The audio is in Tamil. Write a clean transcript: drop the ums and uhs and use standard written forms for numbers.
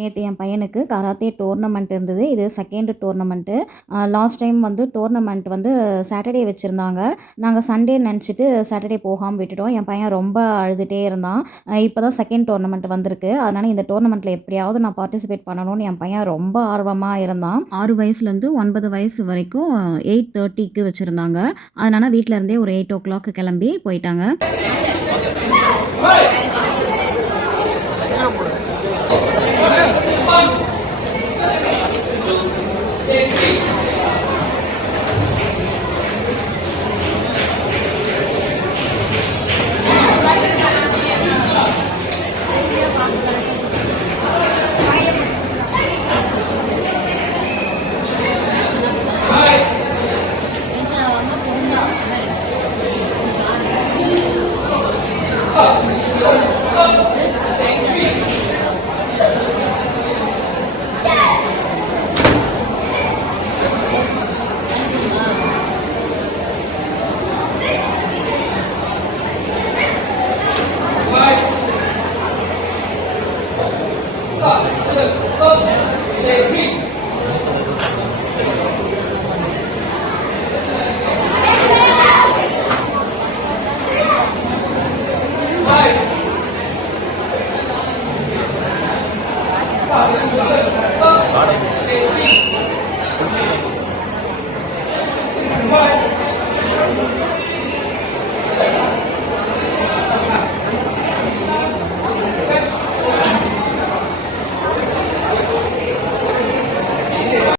நேத்து என் பையனுக்கு கராத்தே டோர்னமெண்ட் இருந்தது. இது 2nd டோர்னமெண்ட்டு. லாஸ்ட் டைம் வந்து டோர்னமெண்ட் வந்து சாட்டர்டே வச்சிருந்தாங்க. நாங்க சண்டே நெனச்சுட்டு சாட்டர்டே போகாம விட்டுட்டோம். என் பையன் ரொம்ப அழுதுட்டே இருந்தான். இப்ப தான் 2nd டோர்னமெண்ட் வந்திருக்கு. அதனால இந்த டோர்னமெண்ட்ல எப்படியாவது நான் பார்ட்டிசிபேட் பண்ணணும்னு என் பையன் ரொம்ப ஆர்வமா இருந்தான். 6 வயசுலேருந்து 9 வயசு வரைக்கும் 8:30க்கு வச்சிருந்தாங்க. அதனால வீட்ல இருந்தே ஒரு 8:00 கிளம்பி போயிட்டாங்க. Bye.